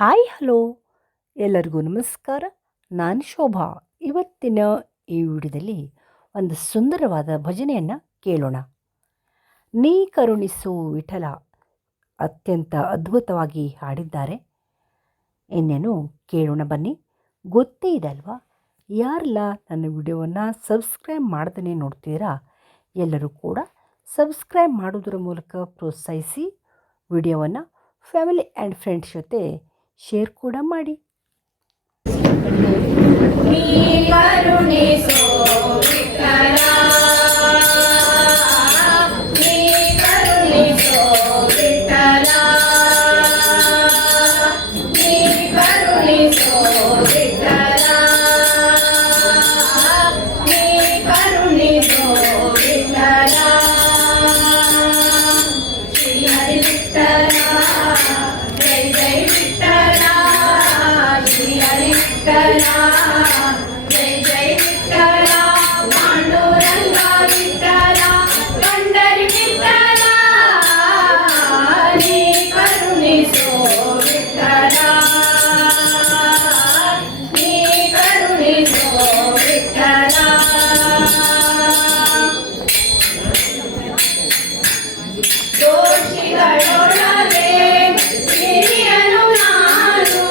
Hi hello ಎಲ್ಲರಿಗೂ ನಮಸ್ಕಾರ. ನಾನು ಶೋಭಾ. ಇವತ್ತಿನ ಈ ವಿಡಿಯೋದಲ್ಲಿ ಒಂದು ಸುಂದರವಾದ ಭಜನೆಯನ್ನು ಕೇಳೋಣ. ನೀ ಕರುಣಿಸು ವಿಠಲ ಅತ್ಯಂತ ಅದ್ಭುತವಾಗಿ ಹಾಡಿದ್ದಾರೆ. ಇನ್ನೇನು ಕೇಳೋಣ ಬನ್ನಿ. ಗೊತ್ತೇ ಇದೆ ಅಲ್ವಾ, ಯಾರೆಲ್ಲ ನನ್ನ ವಿಡಿಯೋವನ್ನು ಸಬ್ಸ್ಕ್ರೈಬ್ ಮಾಡ್ದೇ ನೋಡ್ತೀರಾ ಎಲ್ಲರೂ ಕೂಡ ಸಬ್ಸ್ಕ್ರೈಬ್ ಮಾಡೋದ್ರ ಮೂಲಕ ಪ್ರೋತ್ಸಾಹಿಸಿ. ವಿಡಿಯೋವನ್ನು ಫ್ಯಾಮಿಲಿ ಆ್ಯಂಡ್ ಫ್ರೆಂಡ್ಸ್ ಜೊತೆ ಶೇರ್ ಕೂಡ ಮಾಡಿ. जय जय विठ्ठला पांडुरंगा विठ्ठला पंढरी विठ्ठला नी करुणिसो विठ्ठला नी करुणिसो विठ्ठला दोषिಗಳೊಳಗೆ ಹಿರಿಯನು ನಾನು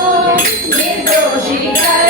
ನಿರ್ದೋಷಿಗಳ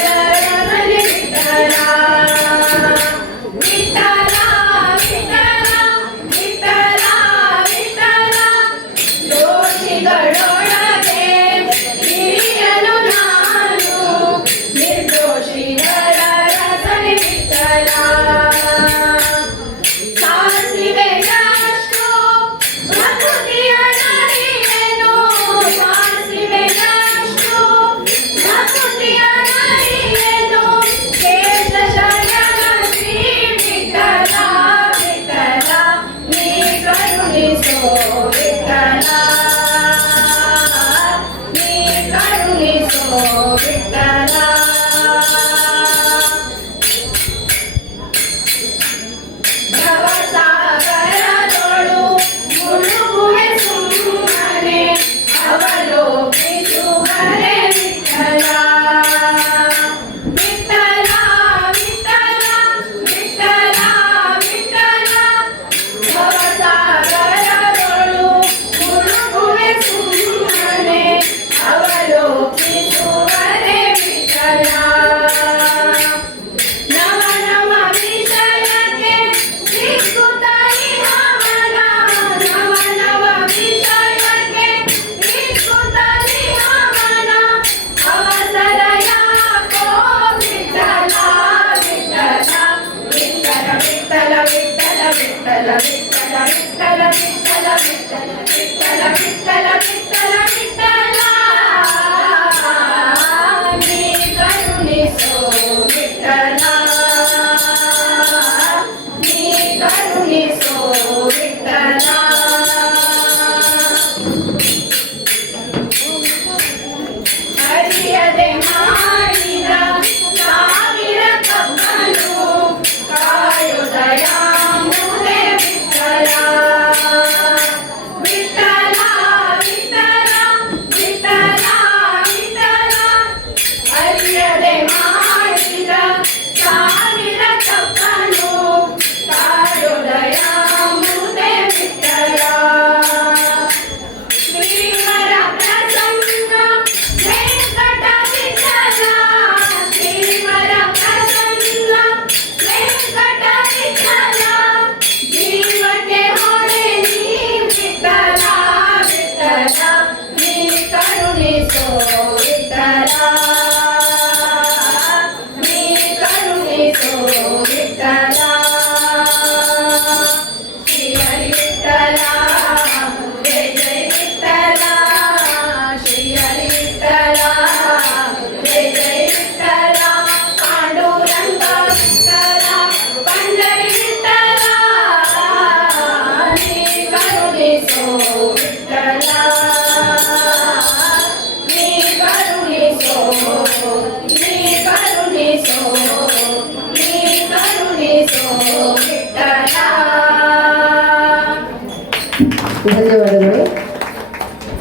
ಧನ್ಯವಾದಗಳು.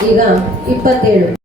ಈಗ 27